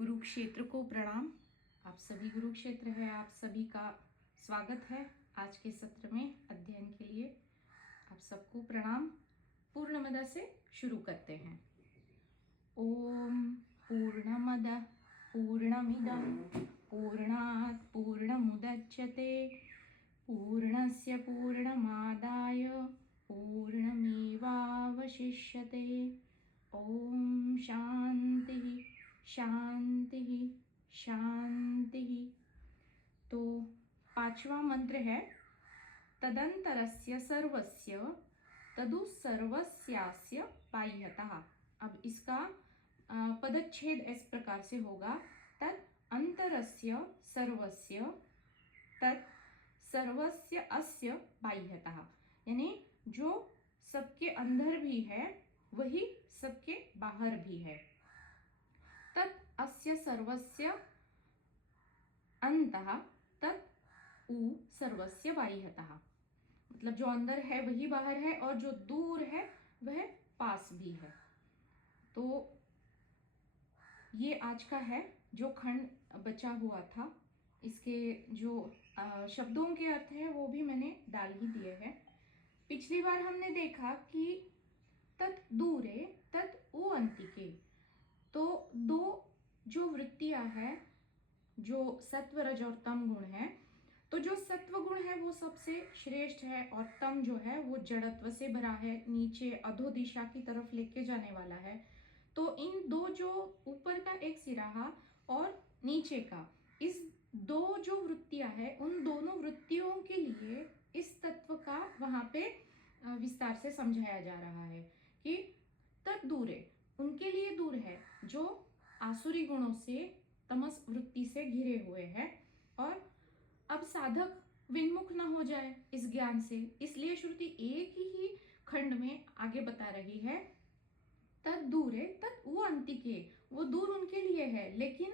गुरुक्षेत्र को प्रणाम। आप सभी गुरुक्षेत्र है, आप सभी का स्वागत है आज के सत्र में अध्ययन के लिए। आप सबको प्रणाम। पूर्णमद से शुरू करते हैं। ओम पूर्णमद पूर्णमिदं पूर्णात् पूर्णमुदच्यते पूर्णस्य पूर्णमादाय पूर्णमेवावशिष्यते। ओम शांति शांति शांति। तो पांचवा मंत्र है तदंतरस्य सर्वस्य तदु सर्वस्यास्य बाह्यतः। अब इसका पदच्छेद इस प्रकार से होगा, तद अंतरस्य सर्वस्य तद सर्वस्य अस्य बाह्यतः, यानी जो सबके अंदर भी है वही सबके बाहर भी है। तत् अस्य सर्वस्य अंतः तत् उ सर्वस्य बाह्यतः, मतलब जो अंदर है वही बाहर है और जो दूर है वह पास भी है। तो ये आज का है जो खंड बचा हुआ था। इसके जो शब्दों के अर्थ है वो भी मैंने डाल ही दिए हैं। पिछली बार हमने देखा कि तत् दूरे तत् उ अंतिके, तो दो जो वृत्तियां है, जो सत्व रज और तम गुण है, तो जो सत्व गुण है वो सबसे श्रेष्ठ है और तम जो है वो जड़त्व से भरा है, नीचे अधो दिशा की तरफ लेके जाने वाला है। तो इन दो जो ऊपर का एक सिराहा और नीचे का, इस दो जो वृत्तियां है उन दोनों वृत्तियों के लिए इस तत्व का वहां पे विस्तार से समझाया जा रहा है कि तत् दूरे, उनके लिए दूर है जो आसुरी गुणों से तमस वृत्ति से घिरे हुए हैं। और अब साधक विन्मुख न हो जाए इस ज्ञान से, इसलिए श्रुति एक ही खंड में आगे बता रही है तत् दूरे तत् वो अंतिके, वो दूर उनके लिए है। लेकिन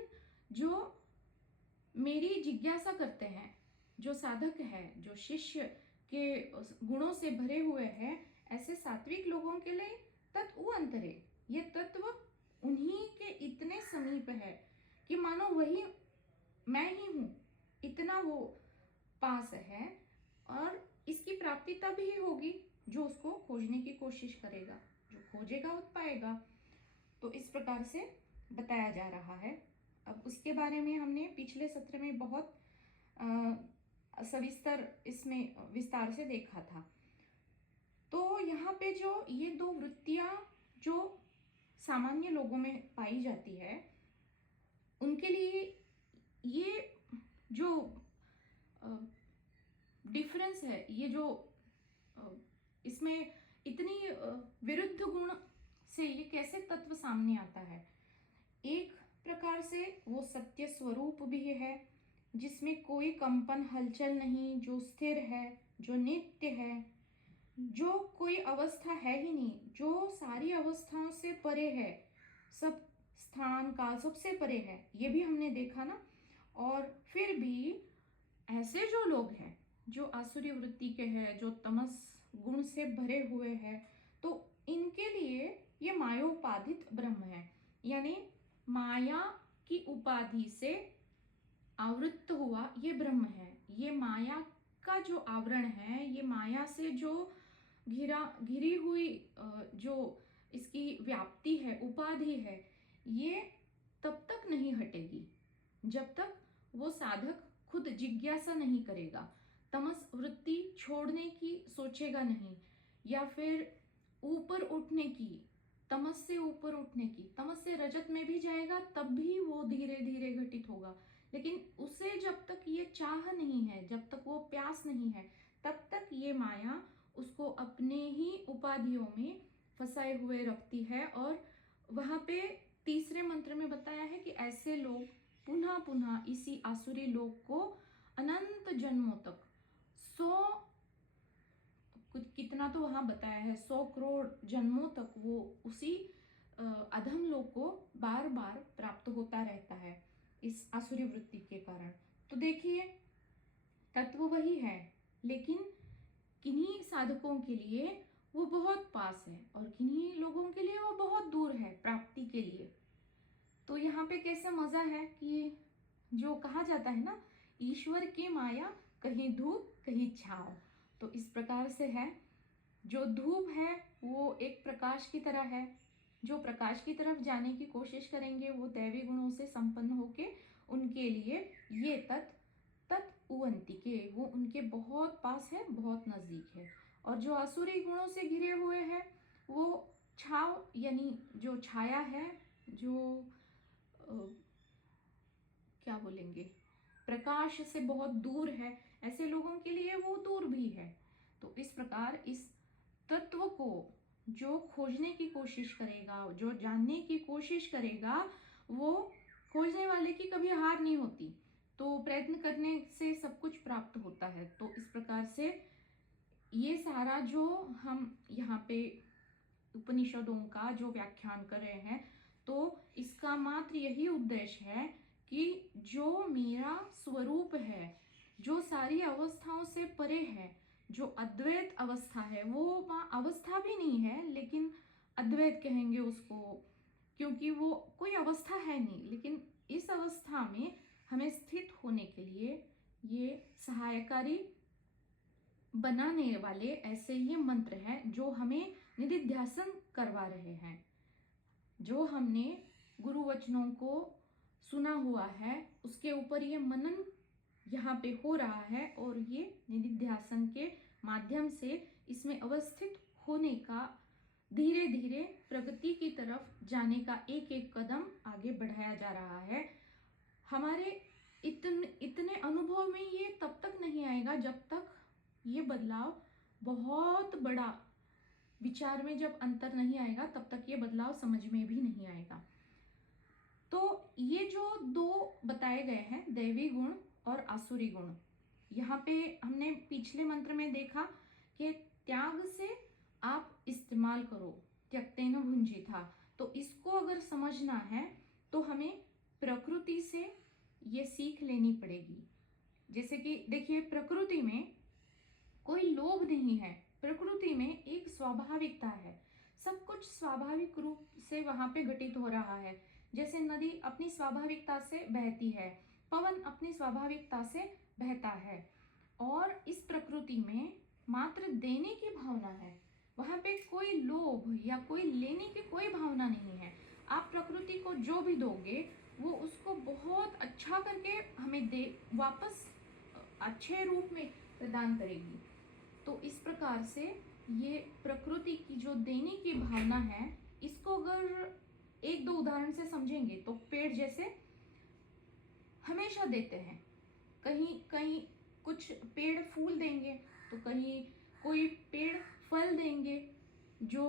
जो मेरी जिज्ञासा करते हैं, जो साधक है, जो शिष्य के गुणों से भरे हुए हैं, ऐसे सात्विक लोगों के लिए तत् उ अंतरे, ये तत्व उन्हीं के इतने समीप है कि मानो वही मैं ही हूं, इतना वो पास है। और इसकी प्राप्ति तब ही होगी जो उसको खोजने की कोशिश करेगा, जो खोजेगा वो पाएगा। तो इस प्रकार से बताया जा रहा है। अब उसके बारे में हमने पिछले सत्र में बहुत सविस्तर इसमें विस्तार से देखा था। तो यहाँ पे जो ये दो वृत्तियां जो सामान्य लोगों में पाई जाती है, उनके लिए ये जो डिफरेंस है, ये जो इसमें इतनी विरुद्ध गुण से ये कैसे तत्व सामने आता है। एक प्रकार से वो सत्य स्वरूप भी है जिसमें कोई कंपन हलचल नहीं, जो स्थिर है, जो नित्य है, जो कोई अवस्था है ही नहीं, जो सारी अवस्थाओं से परे है, सब स्थान काल सबसे परे है, ये भी हमने देखा ना। और फिर भी ऐसे जो लोग हैं जो आसुरी वृत्ति के हैं, जो तमस गुण से भरे हुए हैं, तो इनके लिए ये मायोपाधित ब्रह्म है, यानी माया की उपाधि से आवृत्त हुआ ये ब्रह्म है। ये माया का जो आवरण है, ये माया से जो घिरी हुई जो इसकी व्याप्ति है, उपाधि है, ये तब तक नहीं हटेगी जब तक वो साधक खुद जिज्ञासा नहीं करेगा, तमस वृत्ति छोड़ने की सोचेगा नहीं, या फिर ऊपर उठने की, तमस से ऊपर उठने की, तमस से रजत में भी जाएगा तब भी वो धीरे धीरे घटित होगा। लेकिन उसे जब तक ये चाह नहीं है, जब तक वो प्यास नहीं है, तब तक ये माया उसको अपने ही उपाधियों में फंसाए हुए रखती है। और वहां पे तीसरे मंत्र में बताया है कि ऐसे लोग पुनः पुनः इसी आसुरी लोक को अनंत जन्मों तक, 100 कुछ कितना तो वहां बताया है, 100 करोड़ जन्मों तक वो उसी अधम लोक को बार बार प्राप्त होता रहता है इस आसुरी वृत्ति के कारण। तो देखिए तत्व वही है, लेकिन किन्हीं साधकों के लिए वो बहुत पास है और किन्हीं लोगों के लिए वो बहुत दूर है प्राप्ति के लिए। तो यहाँ पे कैसे मजा है कि जो कहा जाता है ना, ईश्वर की माया कहीं धूप कहीं छाँव। तो इस प्रकार से है, जो धूप है वो एक प्रकाश की तरह है, जो प्रकाश की तरफ जाने की कोशिश करेंगे वो दैवी गुणों से संपन्न होके उनके लिए ये तत् उवंतिके, वो उनके बहुत पास है, बहुत नजदीक है। और जो आसुरी गुणों से घिरे हुए हैं वो छाव यानी जो छाया है, जो क्या बोलेंगे, प्रकाश से बहुत दूर है, ऐसे लोगों के लिए वो दूर भी है। तो इस प्रकार इस तत्व को जो खोजने की कोशिश करेगा, जो जानने की कोशिश करेगा, वो खोजने वाले की कभी हार नहीं होती। तो प्रयत्न करने से सब कुछ प्राप्त होता है। तो इस प्रकार से ये सारा जो हम यहाँ पे उपनिषदों का जो व्याख्यान कर रहे हैं, तो इसका मात्र यही उद्देश्य है कि जो मेरा स्वरूप है, जो सारी अवस्थाओं से परे है, जो अद्वैत अवस्था है, वो वहाँ अवस्था भी नहीं है लेकिन अद्वैत कहेंगे उसको, क्योंकि वो कोई अवस्था है नहीं, लेकिन इस अवस्था में हमें स्थित होने के लिए ये सहायकारी बनाने वाले ऐसे ये मंत्र हैं जो हमें निधिध्यासन करवा रहे हैं। जो हमने गुरु वचनों को सुना हुआ है उसके ऊपर ये मनन यहाँ पे हो रहा है, और ये निधिध्यासन के माध्यम से इसमें अवस्थित होने का धीरे धीरे प्रगति की तरफ जाने का एक एक कदम आगे बढ़ाया जा रहा है। हमारे इतने अनुभव में ये तब तक नहीं आएगा जब तक ये बदलाव बहुत बड़ा विचार में जब अंतर नहीं आएगा, तब तक ये बदलाव समझ में भी नहीं आएगा। तो ये जो दो बताए गए हैं, दैवी गुण और आसुरी गुण, यहाँ पे हमने पिछले मंत्र में देखा कि त्याग से आप इस्तेमाल करो, त्यक्तेन भुंजिथा। तो इसको अगर समझना है तो हमें प्रकृति से ये सीख लेनी पड़ेगी। जैसे कि देखिए, प्रकृति में कोई लोभ नहीं है, प्रकृति में एक स्वाभाविकता है, सब कुछ स्वाभाविक रूप से वहां पे घटित हो रहा है। जैसे नदी अपनी स्वाभाविकता से बहती है, पवन अपनी स्वाभाविकता से बहता है, और इस प्रकृति में मात्र देने की भावना है, वहां पे कोई लोभ या कोई लेने की कोई भावना नहीं है। आप प्रकृति को जो भी दोगे वो उसको बहुत अच्छा करके हमें दे वापस अच्छे रूप में प्रदान करेगी। तो इस प्रकार से ये प्रकृति की जो देने की भावना है, इसको अगर एक दो उदाहरण से समझेंगे तो पेड़ जैसे हमेशा देते हैं, कहीं कहीं कुछ पेड़ फूल देंगे तो कहीं कोई पेड़ फल देंगे जो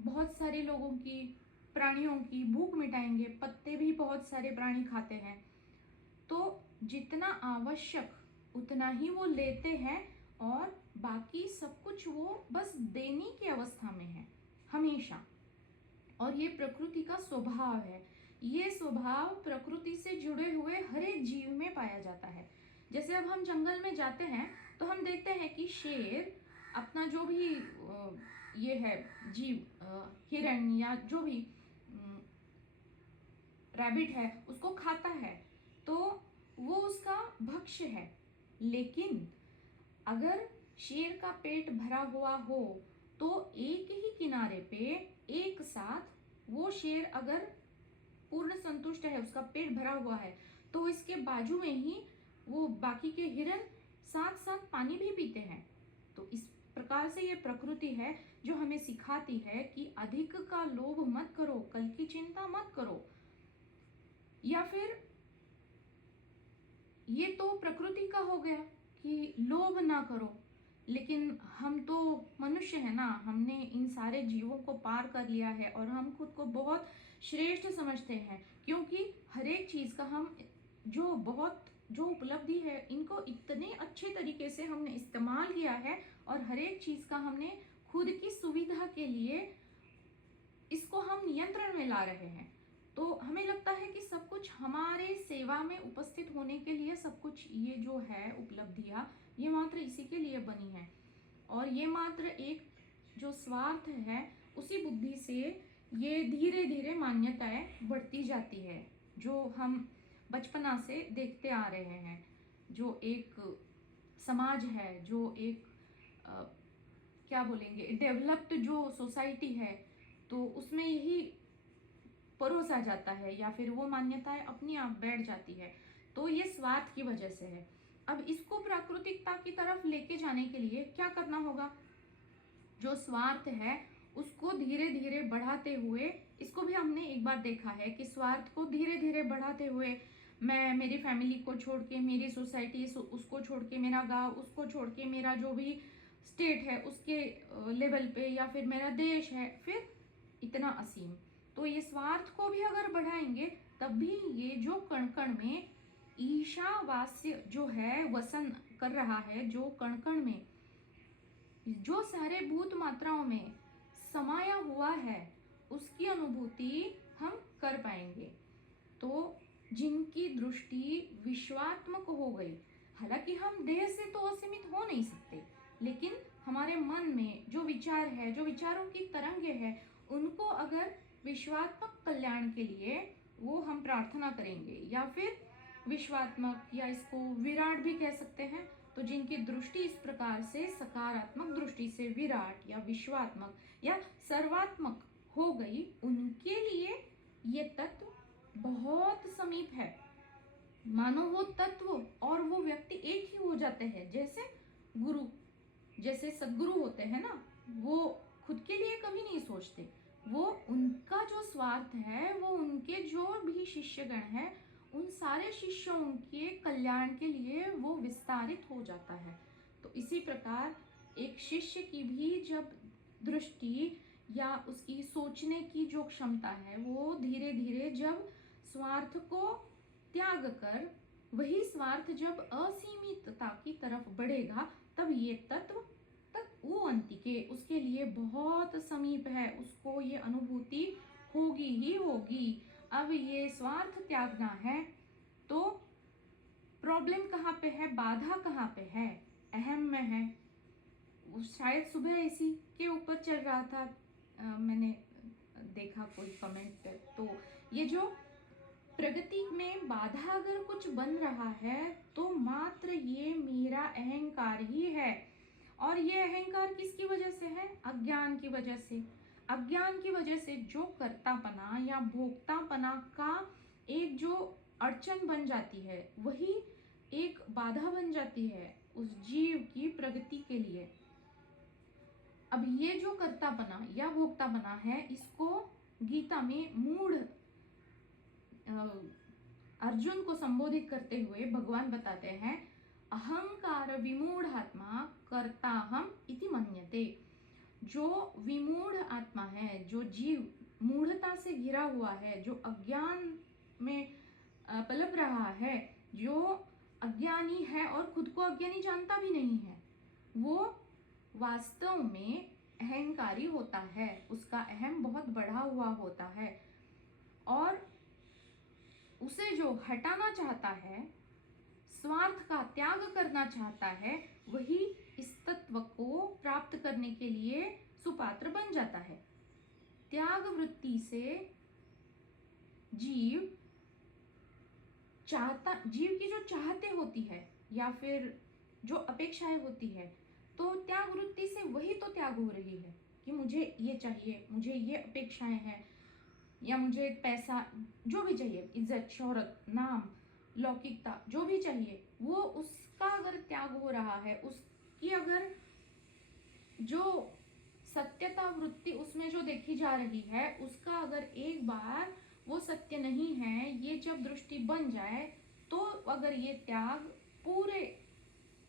बहुत सारे लोगों की, प्राणियों की भूख मिटाएंगे। पत्ते भी बहुत सारे प्राणी खाते हैं। तो जितना आवश्यक उतना ही वो लेते हैं, और बाकी सब कुछ वो बस देने की अवस्था में है हमेशा। और ये प्रकृति का स्वभाव है। ये स्वभाव प्रकृति से जुड़े हुए हर एक जीव में पाया जाता है। जैसे अब हम जंगल में जाते हैं तो हम देखते हैं कि शेर अपना जो भी ये है जीव, हिरण या जो भी रैबिट है उसको खाता है, तो वो उसका भक्ष्य है। लेकिन अगर शेर का पेट भरा हुआ हो तो एक ही किनारे पे एक साथ वो शेर अगर पूर्ण संतुष्ट है, उसका पेट भरा हुआ है, तो इसके बाजू में ही वो बाकी के हिरण साथ साथ पानी भी पीते हैं। तो इस प्रकार से ये प्रकृति है जो हमें सिखाती है कि अधिक का लोभ मत करो, कल की चिंता मत करो। या फिर ये तो प्रकृति का हो गया कि लोभ ना करो, लेकिन हम तो मनुष्य है ना, हमने इन सारे जीवों को पार कर लिया है और हम खुद को बहुत श्रेष्ठ समझते हैं, क्योंकि हर एक चीज का हम जो उपलब्धि है इनको इतने अच्छे तरीके से हमने इस्तेमाल किया है, और हर एक चीज का हमने खुद की सुविधा के लिए इसको हम नियंत्रण में ला रहे हैं। तो हमें लगता है कि सब कुछ हमारे सेवा में उपस्थित होने के लिए, सब कुछ ये जो है उपलब्धियां, ये मात्र इसी के लिए बनी है। और ये मात्र एक जो स्वार्थ है उसी बुद्धि से ये धीरे धीरे मान्यताएं बढ़ती जाती है। जो हम बचपना से देखते आ रहे हैं, जो एक समाज है, जो एक अ, क्या बोलेंगे, डेवलप्ड जो सोसाइटी है, तो उसमें यही परोसा जाता है या फिर वो मान्यताएं अपनी आप बैठ जाती है। तो ये स्वार्थ की वजह से है। अब इसको प्राकृतिकता की तरफ लेके जाने के लिए क्या करना होगा? जो स्वार्थ है उसको धीरे धीरे बढ़ाते हुए, इसको भी हमने एक बार देखा है कि स्वार्थ को धीरे धीरे बढ़ाते हुए, मैं मेरी फैमिली को छोड़ के, मेरी सोसाइटी उसको छोड़ के, मेरा गांव उसको छोड़ के, मेरा जो भी स्टेट है उसके लेवल पे, या फिर मेरा देश है, फिर इतना असीम। तो ये स्वार्थ को भी अगर बढ़ाएंगे तब भी ये जो कण कण में ईशावास्य जो है वसन कर रहा है, जो कण कण में, जो सारे भूत मात्राओं में समाया हुआ है, उसकी अनुभूति हम कर पाएंगे। तो जिनकी दृष्टि विश्वात्मक हो गई, हालांकि हम देह से तो असीमित हो नहीं सकते, लेकिन हमारे मन में जो विचार है, जो विचारों की तरंगे है, उनको अगर विश्वात्मक कल्याण के लिए वो हम प्रार्थना करेंगे, या फिर विश्वात्मक, या इसको विराट भी कह सकते हैं, तो जिनकी दृष्टि इस प्रकार से सकारात्मक दृष्टि से विराट या विश्वात्मक या सर्वात्मक हो गई, उनके लिए ये तत्व बहुत समीप है। मानो वो तत्व और वो व्यक्ति एक ही हो जाते हैं। जैसे गुरु, जैसे सदगुरु होते हैं ना, वो खुद के लिए कभी नहीं सोचते, वो उनका जो स्वार्थ है, वो उनके जो भी शिष्यगण है, उन सारे शिष्यों के कल्याण के लिए वो विस्तारित हो जाता है। तो इसी प्रकार एक शिष्य की भी जब दृष्टि या उसकी सोचने की जो क्षमता है, वो धीरे धीरे जब स्वार्थ को त्याग कर वही स्वार्थ जब असीमितता की तरफ बढ़ेगा, तब ये तत्व तक वो अंतिके उसके लिए बहुत समीप है, उसको ये अनुभूति होगी ही होगी। अब ये स्वार्थ त्यागना है तो प्रॉब्लम कहाँ पे है, बाधा कहाँ पे है? अहम में है। शायद सुबह इसी के ऊपर चल रहा था, मैंने देखा कोई कमेंट पे, तो ये जो प्रगति में बाधा अगर कुछ बन रहा है तो मात्र ये मेरा अहंकार ही है। और ये अहंकार किसकी वजह से है? अज्ञान की वजह से। अज्ञान की वजह से जो कर्तापना या भोक्तापना का एक जो अड़चन बन जाती है, वही एक बाधा बन जाती है उस जीव की प्रगति के लिए। अब ये जो कर्तापना या भोक्तापना है, इसको गीता में मूढ़ अर्जुन को संबोधित करते हुए भगवान बताते हैं, अहंकार विमूढ़ात्मा कर्ता हम इति मन्यते। जो विमूढ़ आत्मा है, जो जीव मूढ़ता से घिरा हुआ है, जो अज्ञान में पलप रहा है, जो अज्ञानी है और खुद को अज्ञानी जानता भी नहीं है, वो वास्तव में अहंकारी होता है। उसका अहम बहुत बढ़ा हुआ होता है और उसे जो हटाना चाहता है, स्वार्थ का त्याग करना चाहता है, वही इस तत्व को प्राप्त करने के लिए सुपात्र बन जाता है। त्याग वृत्ति से जीव चाहता, जीव की जो चाहते होती है या फिर जो अपेक्षाएं होती है, तो त्याग वृत्ति से वही तो त्याग हो रही है कि मुझे ये चाहिए, मुझे ये अपेक्षाएं हैं, या मुझे पैसा, जो भी चाहिए, इज्जत, शोहरत, नाम, लौकिकता, जो भी चाहिए, वो उसका अगर त्याग हो रहा है, उसकी अगर जो सत्यता वृत्ति उसमें जो देखी जा रही है, उसका अगर एक बार वो सत्य नहीं है, ये जब दृष्टि बन जाए, तो अगर ये त्याग पूरे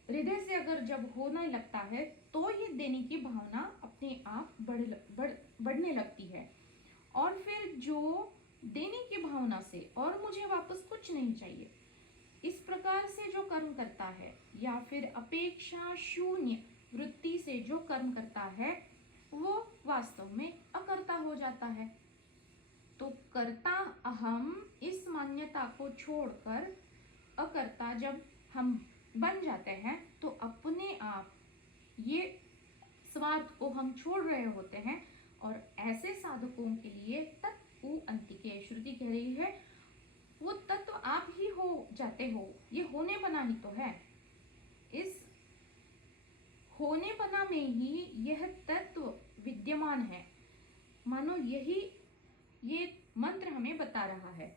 हृदय से अगर जब होने लगता है, तो ये देने की भावना अपने आप बढ़ने लगती है। और फिर जो देने की भावना से और मुझे वापस कुछ नहीं चाहिए, इस प्रकार से जो कर्म करता है, या फिर अपेक्षा शून्य वृत्ति से जो कर्म करता है, वो वास्तव में अकर्ता हो जाता है। तो कर्ता अहम इस मान्यता को छोड़कर अकर्ता जब हम बन जाते हैं, तो अपने आप ये स्वार्थ को हम छोड़ रहे होते हैं। और ऐसे साधकों के लिए तत्व अंतिके, श्रुति कह रही है, जाते हो, ये होने बना ही तो है। इस होने बना में ही यह तत्व विद्यमान है, मानो यही ये मंत्र हमें बता रहा है।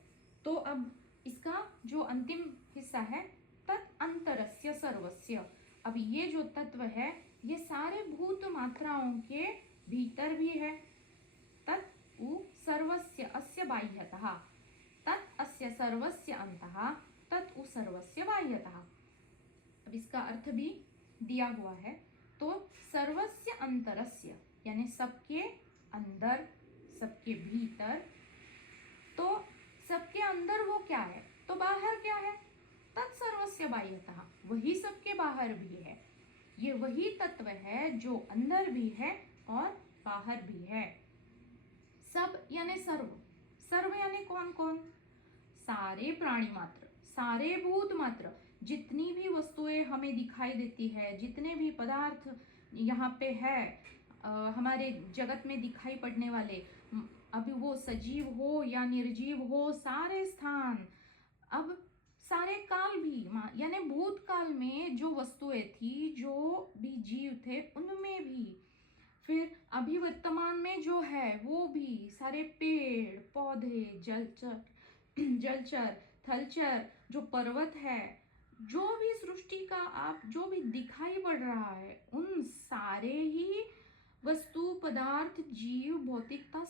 तो अब इसका जो अंतिम हिस्सा है, तत् अंतरस्य सर्वस्य। अब ये जो तत्व है ये सारे भूत मात्राओं के भीतर भी है। तत् उ सर्वस्य अस्य बाह्यतः, तत् अस्य सर्वस्य अंतः, तत् उ सर्वस्य बाह्यतः। अब इसका अर्थ भी दिया हुआ है। तो सर्वस्य अंतरस्य यानी सबके अंदर, सबके भीतर। तो सबके अंदर वो क्या है, तो बाहर क्या है, तत्सर्वस्य बाह्यतः, वही सबके बाहर भी है। ये वही तत्व है जो अंदर भी है और बाहर भी है। सब यानी सर्व, सर्व यानी कौन कौन, सारे प्राणी मात्र, सारे भूत मात्र, जितनी भी वस्तुएं हमें दिखाई देती है, जितने भी पदार्थ यहाँ पे है हमारे जगत में दिखाई पड़ने वाले, अभी वो सजीव हो या निर्जीव हो, सारे स्थान, अब सारे काल भी, यानी भूतकाल में जो वस्तुएं थी, जो भी जीव थे उनमें भी, फिर अभी वर्तमान में जो है वो भी, सारे पेड़ पौधे, जलचर जलचर थलचर, जो पर्वत है, जो भी सृष्टि का आप जो भी दिखाई पड़ रहा है, उन सारे ही वस्तु पदार्थ जीव भौतिकता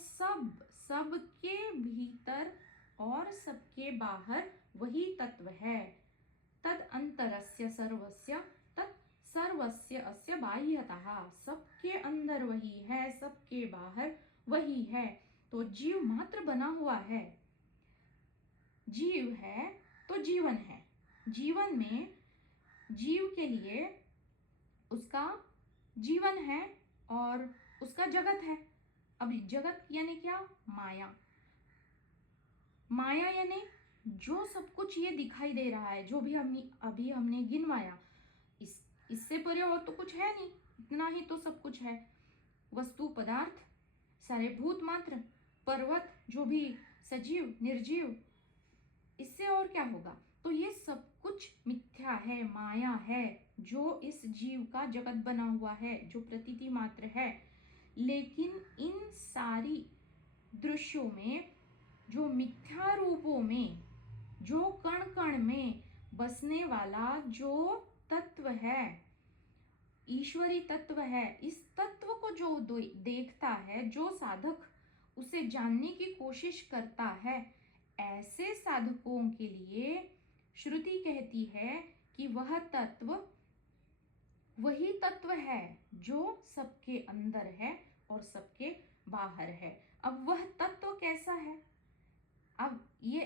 सबके भीतर और सबके बाहर वही तत्व है। तद अंतरस्य सर्वस्य, तत् सर्वस्य अस्य बाह्यतः, सबके अंदर वही है, सबके बाहर वही है। तो जीव मात्र बना हुआ है, जीव है तो जीवन है। जीवन में जीव के लिए उसका जीवन है और उसका जगत है। अब जगत यानी क्या, माया। माया यानी जो सब कुछ ये दिखाई दे रहा है, जो भी अभी हमने गिनवाया, इससे परे और तो कुछ है नहीं, इतना ही तो सब कुछ है। वस्तु पदार्थ, सारे भूत मात्र, पर्वत, जो भी सजीव निर्जीव, इससे और क्या होगा। तो ये सब कुछ मिथ्या है, माया है, जो इस जीव का जगत बना हुआ है, जो प्रतीति मात्र है। लेकिन इन सारी दृश्यों में, जो मिथ्या रूपों में, जो कण कण में बसने वाला जो तत्व है, ईश्वरी तत्व है, इस तत्व को जो देखता है, जो साधक उसे जानने की कोशिश करता है, ऐसे साधकों के लिए श्रुति कहती है कि वह तत्व वही तत्व है जो सबके अंदर है और सबके बाहर है। अब वह तत्व कैसा है, अब ये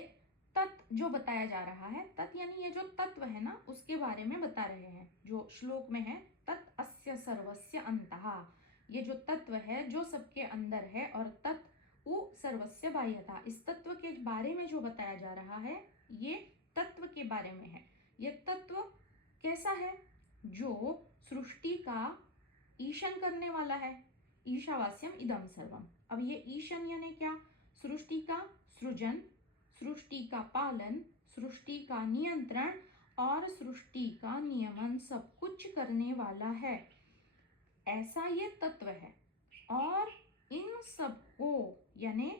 तत्व जो बताया जा रहा है, तत् यानी ये जो तत्व है ना, उसके बारे में बता रहे हैं। जो श्लोक में है, तत् अस्य सर्वस्य अंतः, ये जो तत्व है जो सबके अंदर है, और तत् उ सर्वस्य बाह्यतः, इस तत्व के बारे में जो बताया जा रहा है, ये तत्व के बारे में है। ये तत्व कैसा है, जो सृष्टि का ईशन करने वाला है। ईशावास्यम इदम सर्वम। अब ये ईशन यानी क्या, सृष्टि का सृजन, सृष्टि का पालन, सृष्टि का नियंत्रण और सृष्टि का नियमन सब कुछ करने वाला है, ऐसा ये तत्व है। और इन सबको, यानी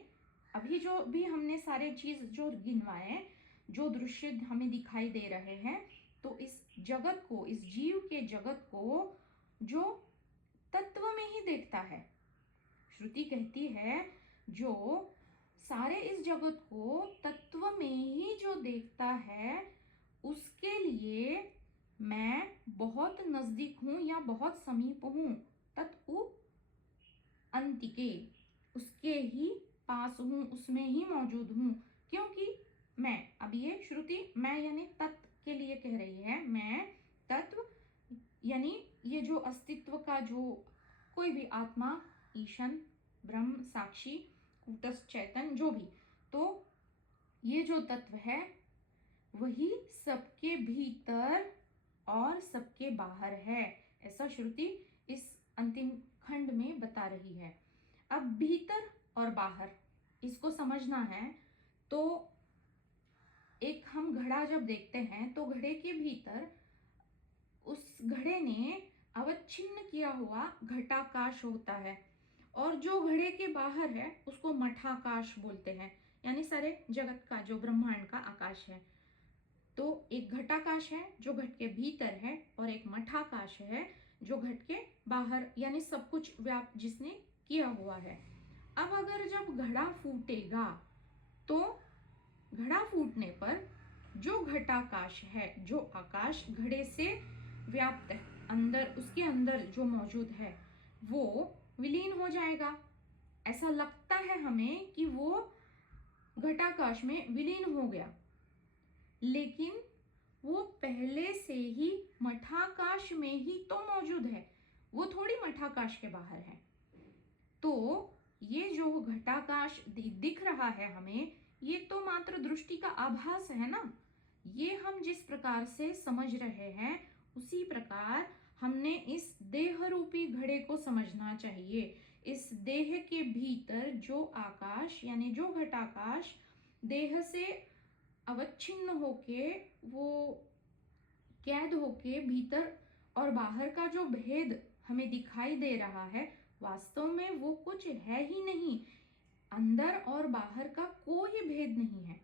अभी जो भी हमने सारे चीज जो गिनवाए, जो दृश्य हमें दिखाई दे रहे हैं, तो इस जगत को, इस जीव के जगत को जो तत्व में ही देखता है। श्रुति कहती है जो सारे इस जगत को तत्व में ही जो देखता है, उसके लिए मैं बहुत नजदीक हूं या बहुत समीप हूं। तत्व अंतिके, उसके ही पास हूं, उसमें ही मौजूद हूं। क्योंकि मैं, अब ये श्रुति मैं यानी तत्व के लिए कह रही है। मैं तत्व यानी ये जो अस्तित्व का जो कोई भी आत्मा, ईशन, ब्रह्म, साक्षी, कूटस्थ चैतन, जो भी, तो ये जो तत्व है वही सबके भीतर और सबके बाहर है, ऐसा श्रुति इस अंतिम खंड में बता रही है। अब भीतर और बाहर इसको समझना है तो एक हम घड़ा घड़ा जब देखते हैं तो घड़े के भीतर उस घड़े ने अवच्छिन्न किया हुआ घटाकाश होता है, और जो घड़े के बाहर है उसको मठाकाश बोलते हैं, यानी सारे जगत का जो ब्रह्मांड का आकाश है। तो एक घटाकाश है जो घट के भीतर है, और एक मठाकाश है जो घट के बाहर, यानी सब कुछ व्याप्त जिसने किया हुआ है। अब अगर जब घड़ा फूटेगा तो घड़ा फूटने पर जो घटाकाश है, जो आकाश घड़े से व्याप्त है, अंदर उसके अंदर जो मौजूद है, वो विलीन हो जाएगा। ऐसा लगता है हमें कि वो घटाकाश में विलीन हो गया, लेकिन वो पहले से ही मठाकाश में ही तो मौजूद है, वो थोड़ी मठाकाश के बाहर है। तो ये जो घटाकाश दिख रहा है हमें, ये तो मात्र दृष्टि का आभास है ना। ये हम जिस प्रकार से समझ रहे हैं उसी प्रकार हमने इस देह रूपी घड़े को समझना चाहिए। इस देह के भीतर जो आकाश यानी जो घटाकाश देह से अवच्छिन्न होके वो कैद होके भीतर और बाहर का जो भेद हमें दिखाई दे रहा है, वास्तव में वो कुछ है ही नहीं। अंदर और बाहर का कोई भेद नहीं है।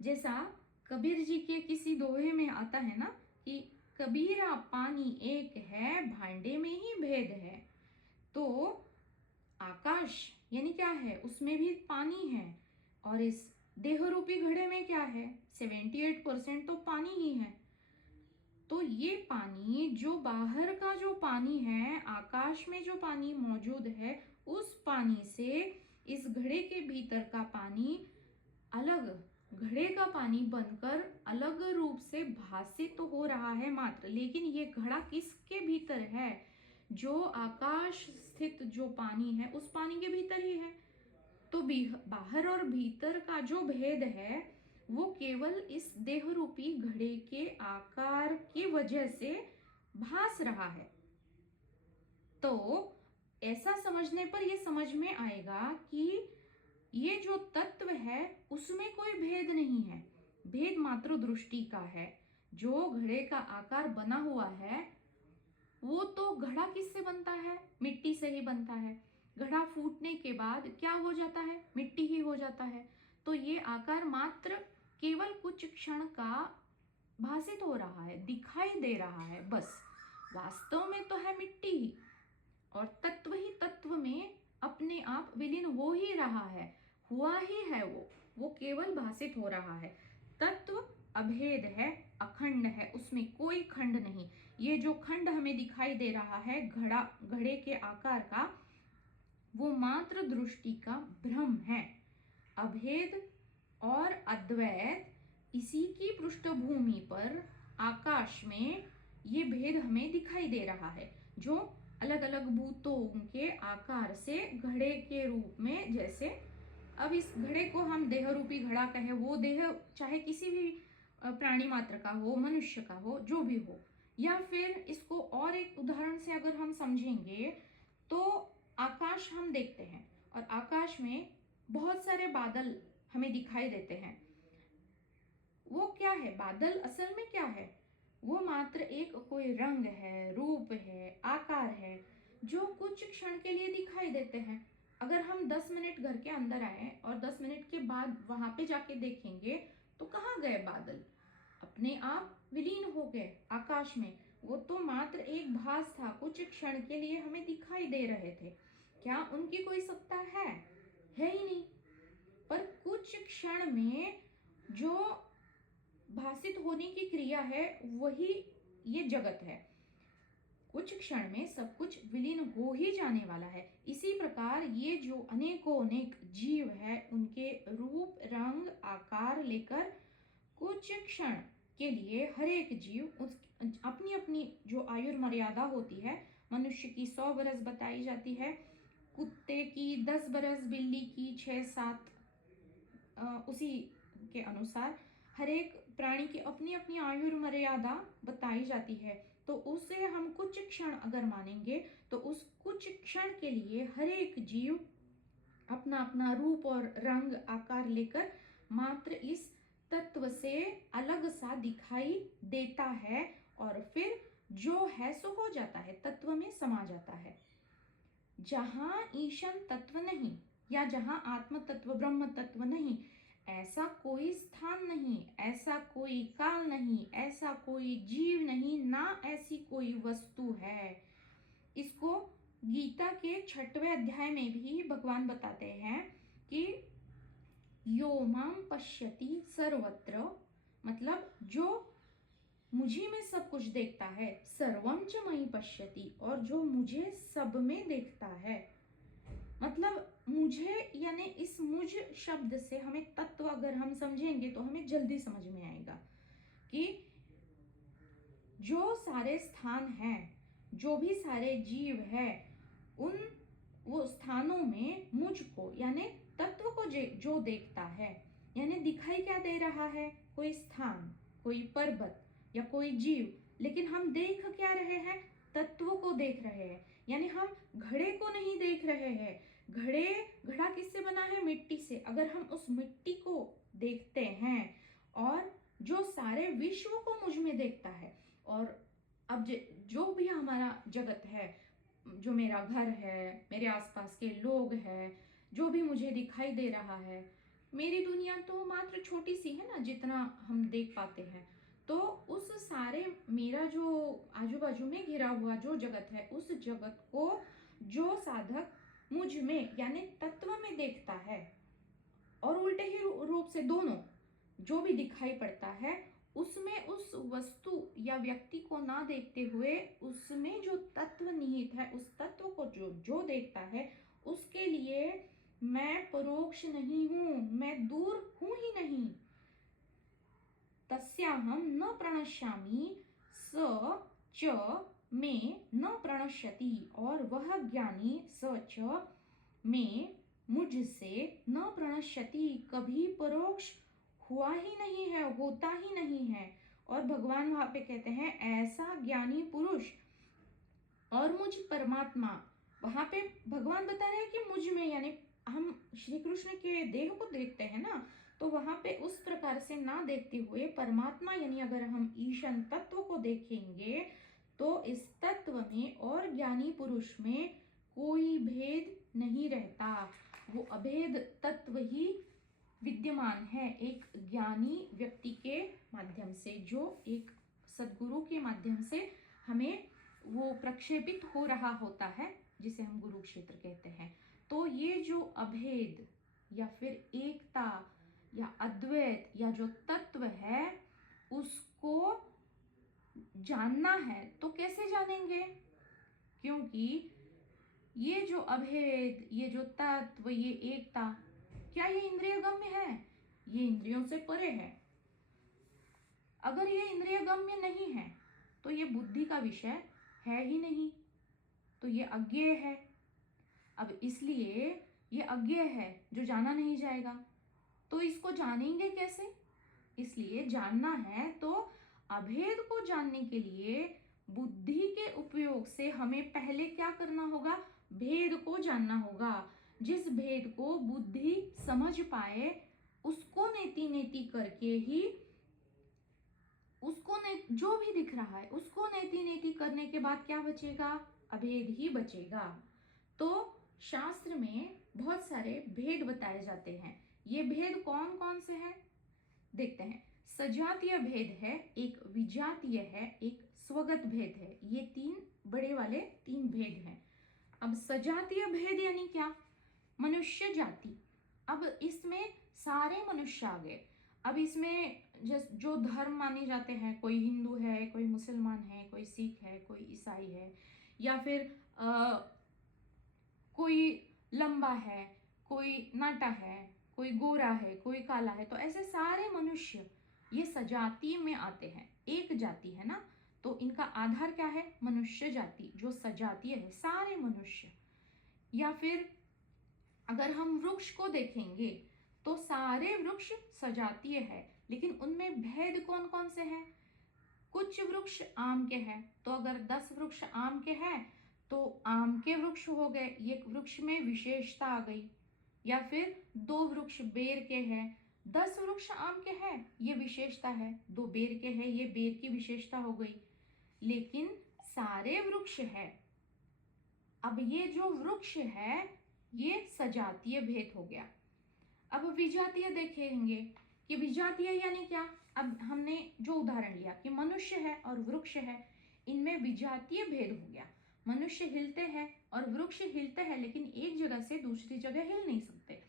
जैसा कबीर जी के किसी दोहे में आता है ना कि कबीरा पानी एक है, भांडे में ही भेद है। तो आकाश यानी क्या है, उसमें भी पानी है, और इस देह रूपी घड़े में क्या है, 78% तो पानी ही है। तो ये पानी जो बाहर का जो पानी है, आकाश में जो पानी मौजूद है, उस पानी से इस घड़े के भीतर का पानी अलग, घड़े का पानी बनकर अलग रूप से भासित तो हो रहा है मात्र, लेकिन ये घड़ा किसके भीतर है, जो आकाश स्थित जो पानी है उस पानी के भीतर ही है। तो बाहर और भीतर का जो भेद है वो केवल इस देह रूपी घड़े के आकार की वजह से भास रहा है। तो ऐसा समझने पर यह समझ में आएगा कि ये जो तत्व है उसमें कोई भेद नहीं है, भेद मात्र दृष्टि का है। जो घड़े का आकार बना हुआ है वो तो घड़ा किससे बनता है, मिट्टी से ही बनता है। घड़ा फूटने के बाद क्या हो जाता है, मिट्टी ही हो जाता है। तो ये आकार मात्र केवल कुछ क्षण का भासित हो रहा है, दिखाई दे रहा है बस, वास्तव में तो है मिट्टी ही, और तत्व ही तत्व में अपने आप विलीन हो ही रहा है, हुआ ही है वो केवल भासित हो रहा है। तत्व अभेद है, अखंड है, उसमें कोई खंड नहीं। ये जो खंड हमें दिखाई दे रहा है घड़े के आकार का, वो मात्र दृष्टि का भ्रम है। अभेद और अद्वैत, इसी की पृष्ठभूमि पर आकाश में ये भेद हमें दिखाई दे रहा है, जो अलग अलग भूतों के आकार से घड़े के रूप में, जैसे अब इस घड़े को हम देह रूपी घड़ा कहे, वो देह चाहे किसी भी प्राणी मात्र का हो, मनुष्य का हो, जो भी हो, या फिर इसको और एक उदाहरण से अगर हम समझेंगे तो आकाश हम देखते हैं और आकाश में बहुत सारे बादल हमें दिखाई देते हैं। वो क्या है, बादल असल में क्या है, वो मात्र एक कोई रंग है, रूप है, आकार है, जो कुछ क्षण के लिए दिखाई देते हैं। अगर हम 10 मिनट घर के अंदर आए और 10 मिनट के बाद वहां पे जाके देखेंगे तो कहाँ गए बादल, अपने आप विलीन हो गए आकाश में। वो तो मात्र एक भास था, कुछ क्षण के लिए हमें दिखाई दे रहे थे। क्या उनकी कोई सत्ता है ही नहीं। पर कुछ क्षण में जो भासित होने की क्रिया है वही ये जगत है। कुछ क्षण में सब कुछ विलीन हो ही जाने वाला है। इसी प्रकार ये जो अनेकों अनेक जीव है, उनके रूप रंग आकार लेकर कुछ क्षण के लिए हर एक जीव अपनी अपनी जो आयु मर्यादा होती है, मनुष्य की 100 बरस बताई जाती है, कुत्ते की 10 बरस, बिल्ली की 6-7, उसी के अनुसार हर एक प्राणी की अपनी अपनी आयु मर्यादा बताई जाती है। तो उसे हम कुछ क्षण अगर मानेंगे तो उस कुछ क्षण के लिए हर एक जीव अपना अपना रूप और रंग आकार लेकर मात्र इस तत्व से अलग सा दिखाई देता है और फिर जो है सो हो जाता है, तत्व में समा जाता है। जहां ईशन तत्व नहीं या जहां आत्म तत्व ब्रह्म तत्व नहीं, ऐसा कोई स्थान नहीं, ऐसा कोई काल नहीं, ऐसा कोई जीव नहीं, ना ऐसी कोई वस्तु है। इसको गीता के 6वें अध्याय में भी भगवान बताते हैं कि यो माम पश्यति सर्वत्र, मतलब जो मुझे में सब कुछ देखता है, सर्वम च मयि पश्यति, और जो मुझे सब में देखता है। मतलब मुझे यानी इस मुझ शब्द से हमें तत्व अगर हम समझेंगे तो हमें जल्दी समझ में आएगा कि जो सारे स्थान हैं, जो भी सारे जीव है, उन वो स्थानों में मुझको यानी तत्व को जो देखता है, यानी दिखाई क्या दे रहा है, कोई स्थान, कोई पर्वत या कोई जीव, लेकिन हम देख क्या रहे हैं, तत्व को देख रहे हैं। यानी हम घड़े को नहीं देख रहे हैं। घड़ा किससे बना है, मिट्टी से। अगर हम उस मिट्टी को देखते हैं और जो सारे विश्व को मुझ में देखता है, और अब जो भी हमारा जगत है, जो मेरा घर है, मेरे आसपास के लोग हैं, जो भी मुझे दिखाई दे रहा है, मेरी दुनिया तो मात्र छोटी सी है ना, जितना हम देख पाते हैं। तो उस सारे मेरा जो आजू बाजू में घिरा हुआ जो जगत है, उस जगत को जो साधक मुझ में यानी तत्व में देखता है, और उल्टे ही रूप से दोनों जो भी दिखाई पड़ता है, उसमें उस वस्तु या व्यक्ति को ना देखते हुए उसमें जो तत्व निहित है, उस तत्व को जो देखता है, उसके लिए मैं परोक्ष नहीं हूं, मैं दूर हूं ही नहीं। तस्याहं न प्रणश्यामि स च में न प्रणश्यति, और वह ज्ञानी स च में मुझसे न प्रणश्यति, कभी परोक्ष हुआ ही नहीं है, होता ही नहीं है। और भगवान वहां पे कहते हैं ऐसा ज्ञानी पुरुष और मुझ परमात्मा, वहां पे भगवान बता रहे हैं कि मुझ में, यानी हम श्री कृष्ण के देह को देखते हैं ना, तो वहां पे उस प्रकार से ना देखते हुए परमात्मा यानी अगर हम ईशन तत्व को देखेंगे तो इस तत्व में और ज्ञानी पुरुष में कोई भेद नहीं रहता। वो अभेद तत्व ही विद्यमान है एक ज्ञानी व्यक्ति के माध्यम से, जो एक सदगुरु के माध्यम से हमें वो प्रक्षेपित हो रहा होता है, जिसे हम गुरु क्षेत्र कहते हैं। तो ये जो अभेद या फिर एकता या अद्वैत या जो तत्व है, उसको जानना है तो कैसे जानेंगे? क्योंकि ये जो अभेद, ये जो तत्व, ये एकता, क्या ये इंद्रिय गम्य है? ये इंद्रियों से परे है। अगर ये इंद्रिय गम्य नहीं है तो ये बुद्धि का विषय है ही नहीं, तो ये अज्ञेय है। अब इसलिए ये अज्ञेय है जो जाना नहीं जाएगा, तो इसको जानेंगे कैसे? इसलिए जानना है तो अभेद को जानने के लिए बुद्धि के उपयोग से हमें पहले क्या करना होगा? भेद को जानना होगा। जिस भेद को बुद्धि समझ पाए उसको नेति नेति करके ही, उसको जो भी दिख रहा है उसको नेति नेति करने के बाद क्या बचेगा? अभेद ही बचेगा। तो शास्त्र में बहुत सारे भेद बताए जाते हैं। ये भेद कौन कौन से हैं देखते हैं। सजातीय भेद है, एक विजातीय है, एक स्वगत भेद है। ये तीन बड़े वाले तीन भेद हैं। अब सजातीय भेद यानी क्या? मनुष्य जाति। अब इसमें सारे मनुष्य आ गए। अब इसमें जो धर्म माने जाते हैं, कोई हिंदू है, कोई मुसलमान है, कोई सिख है, कोई ईसाई है, या फिर कोई लंबा है, कोई नाटा है, कोई गोरा है, कोई काला है, तो ऐसे सारे मनुष्य ये सजाति में आते हैं। एक जाति है ना, तो इनका आधार क्या है? मनुष्य जाति, जो सजातीय है, सारे मनुष्य। या फिर अगर हम वृक्ष को देखेंगे तो सारे वृक्ष सजातीय है, लेकिन उनमें भेद कौन कौन से हैं? कुछ वृक्ष आम के हैं, तो अगर 10 वृक्ष आम के हैं तो आम के वृक्ष हो गए, ये वृक्ष में विशेषता आ गई। या फिर 2 वृक्ष बेर के हैं 10 वृक्ष आम के हैं, ये विशेषता है। 2 बेर के हैं, ये बेर की विशेषता हो गई। लेकिन सारे वृक्ष है। अब ये जो वृक्ष है ये सजातीय भेद हो गया। अब विजातीय देखेंगे कि विजातीय यानी क्या। अब हमने जो उदाहरण लिया कि मनुष्य है और वृक्ष है, इनमें विजातीय भेद हो गया। मनुष्य हिलते हैं और वृक्ष हिलते हैं, लेकिन एक जगह से दूसरी जगह हिल नहीं सकते,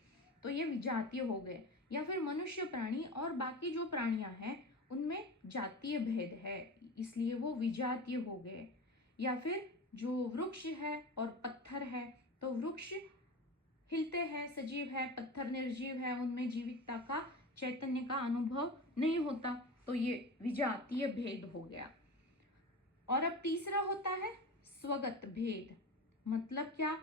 तो ये विजातीय हो गए। या फिर मनुष्य प्राणी और बाकी जो प्राणियां हैं उनमें जातीय भेद है, इसलिए वो विजातीय हो गए। या फिर जो वृक्ष है और पत्थर है, तो वृक्ष हिलते हैं, सजीव है, पत्थर निर्जीव है, उनमें जीवितता का, चैतन्य का अनुभव नहीं होता, तो ये विजातीय भेद हो गया। और अब तीसरा होता है स्वगत भेद। मतलब क्या,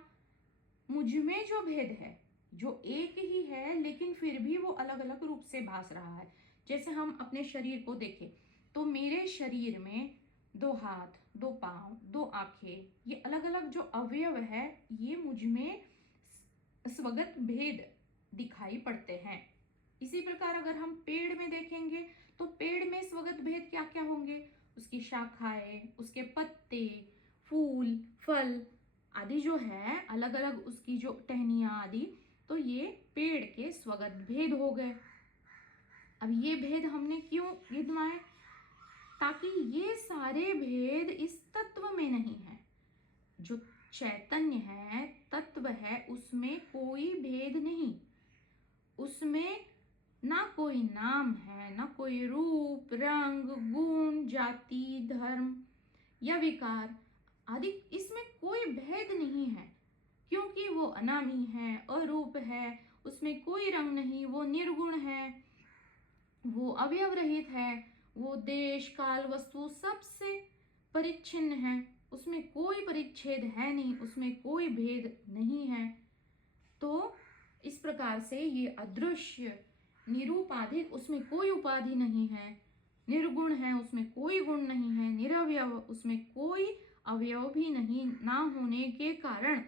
मुझ में जो भेद है, जो एक ही है लेकिन फिर भी वो अलग अलग रूप से भास रहा है। जैसे हम अपने शरीर को देखें तो मेरे शरीर में 2 हाथ, 2 पांव, 2 आंखें, ये अलग अलग जो अवयव है, ये मुझ में स्वगत भेद दिखाई पड़ते हैं। इसी प्रकार अगर हम पेड़ में देखेंगे तो पेड़ में स्वगत भेद क्या क्या होंगे, उसकी शाखाएं, उसके पत्ते, फूल, फल आदि जो है, अलग अलग उसकी जो टहनियां आदि, तो ये पेड़ के स्वगत भेद हो गए। अब ये भेद हमने क्यों गिनवाए, ताकि ये सारे भेद इस तत्व में नहीं है। जो चैतन्य है, तत्व है, उसमें कोई भेद नहीं। उसमें ना कोई नाम है, ना कोई रूप, रंग, गुण, जाति, धर्म या विकार आदि, इसमें कोई भेद नहीं है, क्योंकि वो अनामी है, अरूप है, उसमें कोई रंग नहीं, वो निर्गुण है, वो अवयव रहित है, वो देश काल वस्तु सबसे परिच्छिन्न है, उसमें कोई परिच्छेद है नहीं, उसमें कोई भेद नहीं है। तो इस प्रकार से ये अदृश्य, निरूपाधिक, उसमें कोई उपाधि नहीं है, निर्गुण है, उसमें कोई गुण नहीं है, निरवयव, उसमें कोई अवयव भी नहीं ना होने के कारण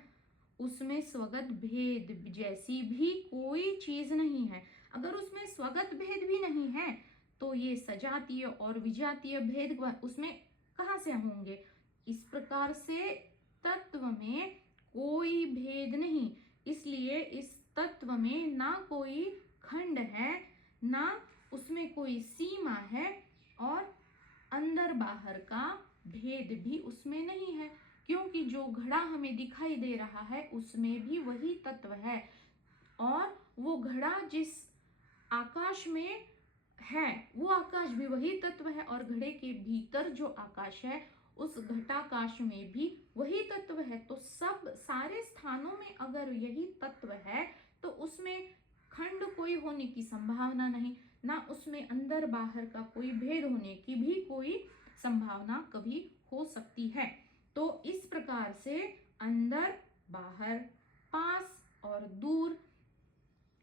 उसमें स्वगत भेद जैसी भी कोई चीज नहीं है। अगर उसमें स्वगत भेद भी नहीं है तो ये सजातीय और विजातीय भेद उसमें कहाँ से होंगे। इस प्रकार से तत्व में कोई भेद नहीं, इसलिए इस तत्व में ना कोई खंड है, ना उसमें कोई सीमा है, और अंदर बाहर का भेद भी उसमें नहीं है, क्योंकि जो घड़ा हमें दिखाई दे रहा है उसमें भी वही तत्व है, और वो घड़ा जिस आकाश में है वो आकाश भी वही तत्व है, और घड़े के भीतर जो आकाश है उस घटाकाश में भी वही तत्व है। तो सब सारे स्थानों में अगर यही तत्व है तो उसमें खंड कोई होने की संभावना नहीं, ना उसमें अंदर बाहर का कोई भेद होने की भी कोई संभावना कभी हो सकती है। तो इस प्रकार से अंदर बाहर, पास और दूर,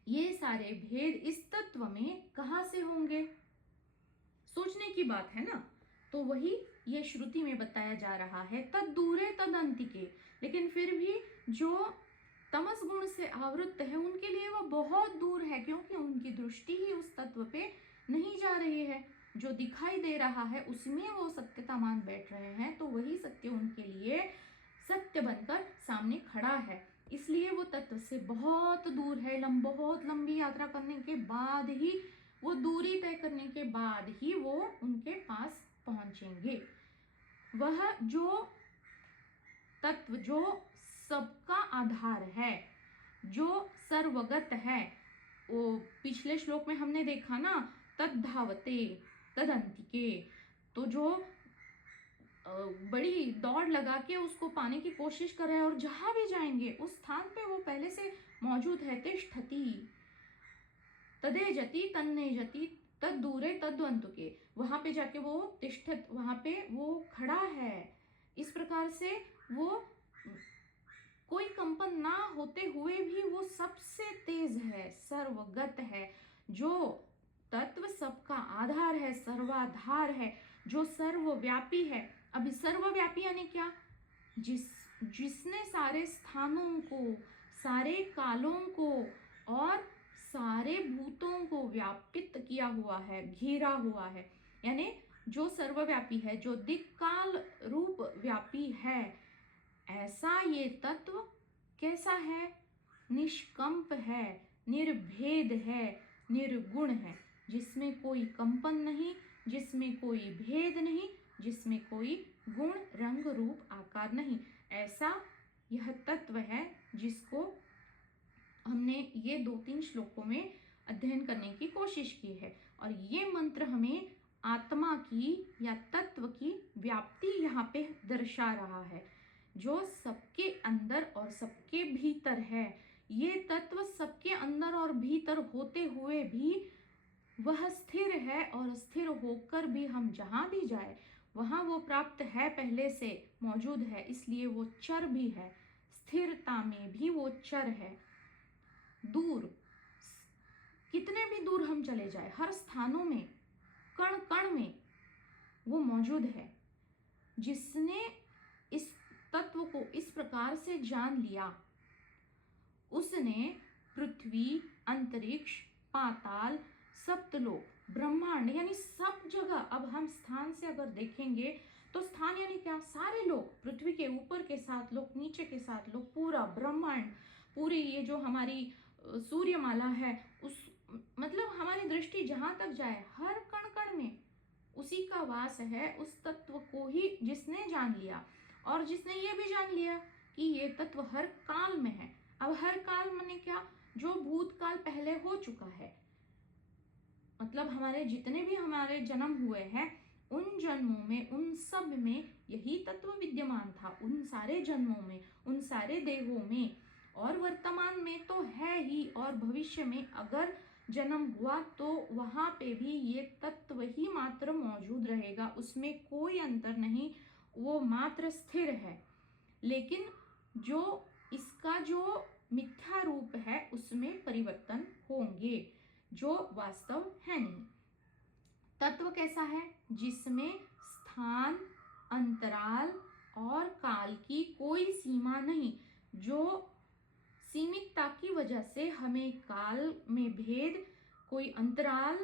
ये सारे भेद इस तत्व में कहाँ से होंगे, सोचने की बात है ना। तो वही ये श्रुति में बताया जा रहा है, तद दूरे तद अंतिके। लेकिन फिर भी जो तमस गुण से आवृत्त है उनके लिए वह बहुत दूर है, क्योंकि उनकी दृष्टि ही उस तत्व पे नहीं जा रही है। जो दिखाई दे रहा है उसमें वो सत्यता मान बैठ रहे हैं, तो वही सत्य उनके लिए सत्य बनकर सामने खड़ा है, इसलिए वो तत्व से बहुत दूर है। बहुत लंबी यात्रा करने के बाद ही, वो दूरी तय करने के बाद ही वो उनके पास पहुंचेंगे। वह जो तत्व जो सबका आधार है, जो सर्वगत है, वो पिछले श्लोक में हमने देखा ना, तद्धावते तदंतिके। तो जो बड़ी दौड़ लगा के उसको पाने की कोशिश कर रहे हैं और जहां भी जाएंगे उस स्थान पे वो पहले से मौजूद है, तिष्ठति तदेजति तन्नेजति तद दूरे तद्वंतुके, वहां पे जाके वो तिष्ठत, वहां पे वो खड़ा है। इस प्रकार से वो कोई कंपन ना होते हुए भी वो सबसे तेज है, सर्वगत है, जो तत्व सबका आधार है, सर्वाधार है, जो सर्वव्यापी है। अभी सर्वव्यापी यानी क्या, जिसने सारे स्थानों को, सारे कालों को और सारे भूतों को व्यापित किया हुआ है, घेरा हुआ है, यानी जो सर्वव्यापी है, जो दिक्काल रूप व्यापी है, ऐसा ये तत्व कैसा है? निष्कंप है, निर्भेद है, निर्गुण है, जिसमें कोई कंपन नहीं, जिसमें कोई भेद नहीं, जिसमें कोई गुण रंग रूप आकार नहीं। ऐसा यह तत्व है जिसको हमने ये 2-3 श्लोकों में अध्ययन करने की कोशिश की है। और ये मंत्र हमें आत्मा की या तत्व की व्याप्ति यहाँ पे दर्शा रहा है, जो सबके अंदर और सबके भीतर है। ये तत्व सबके अंदर और भीतर होते हुए भी वह स्थिर है, और स्थिर होकर भी हम जहाँ भी जाए वहाँ वो प्राप्त है, पहले से मौजूद है, इसलिए वो चर भी है। स्थिरता में भी वो चर है। दूर, कितने भी दूर हम चले जाए, हर स्थानों में, कण कण में वो मौजूद है। जिसने इस तत्व को इस प्रकार से जान लिया, उसने पृथ्वी, अंतरिक्ष, पाताल, सप्तलोक, ब्रह्मांड, यानी सब जगह, अब हम स्थान से अगर देखेंगे तो स्थान यानी क्या? सारे लोग, पृथ्वी के ऊपर के 7 लोग, नीचे के 7 लोग, पूरा ब्रह्मांड, पूरी ये जो हमारी सूर्यमाला है, उस मतलब हमारी दृष्टि जहाँ तक जाए, हर कण कण में उसी का वास है। उस तत्व को ही जिसने जान लिया, और जिसने ये भी जान लिया कि ये तत्व हर काल में है। अब हर काल माने क्या? जो भूतकाल पहले हो चुका है, मतलब हमारे जितने भी हमारे जन्म हुए हैं, उन जन्मों में, उन सब में यही तत्व विद्यमान था, उन सारे जन्मों में, उन सारे देहों में, और वर्तमान में तो है ही, और भविष्य में अगर जन्म हुआ तो वहां पे भी ये तत्व ही मात्र मौजूद रहेगा, उसमें कोई अंतर नहीं, वो मात्र स्थिर है। लेकिन जो इसका जो मिथ्या रूप है उसमें परिवर्तन होंगे, जो वास्तव है नहीं। तत्व कैसा है? जिसमें स्थान, अंतराल और काल की कोई सीमा नहीं, जो सीमितता की वजह से हमें काल में भेद, कोई अंतराल,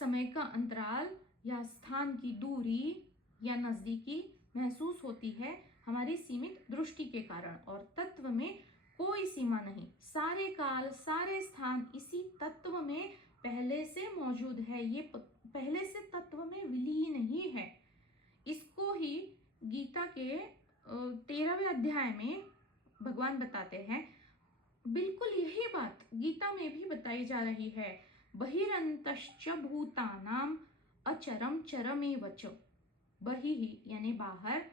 समय का अंतराल या स्थान की दूरी या नजदीकी महसूस होती है हमारी सीमित दृष्टि के कारण। और तत्व में कोई सीमा नहीं, सारे काल, सारे स्थान इसी तत्व में पहले से मौजूद है, ये पहले से तत्व में विलीन ही है। इसको ही गीता के 13वें अध्याय में भगवान बताते हैं। बिल्कुल यही बात गीता में भी बताई जा रही है। बहिरंतश्च भूतानाम अचरम चरमेव च। बहिः यानी बाहर,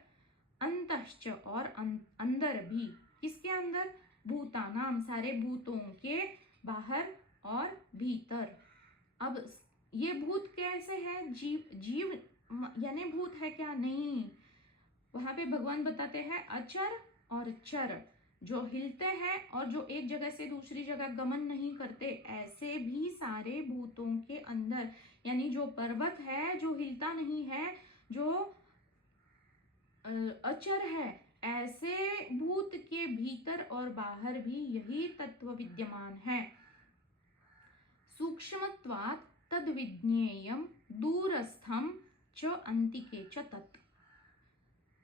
अंतश्च और अंदर भी। किसके अंदर? भूतानाम सारे भूतों के बाहर और भीतर। अब ये भूत कैसे है? जीव यानी भूत है क्या? नहीं, वहां पे भगवान बताते हैं अचर और चर, जो हिलते हैं और जो एक जगह से दूसरी जगह गमन नहीं करते, ऐसे भी सारे भूतों के अंदर, यानी जो पर्वत है जो हिलता नहीं है, जो अचर है, ऐसे भूत के भीतर और बाहर भी यही तत्व विद्यमान है। सूक्ष्मत्वात् तद विज्ञेयम दूरस्थम च अंतिके च तत्।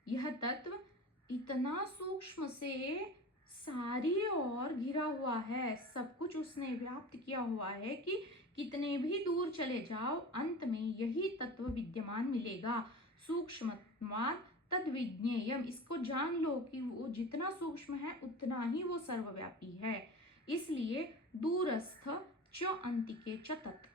यह तत्व इतना सूक्ष्म से सारी ओर घिरा हुआ है, सब कुछ उसने व्याप्त किया हुआ है कि कितने भी दूर चले जाओ, अंत में यही तत्व विद्यमान मिलेगा। सूक्ष्मत्वात् तद विज्ञेयम, इसको जान लो कि वो जितना सूक्ष्म है उतना ही वो सर्वव्यापी है। इसलिए दूरस्थ च अंतिके च तत्,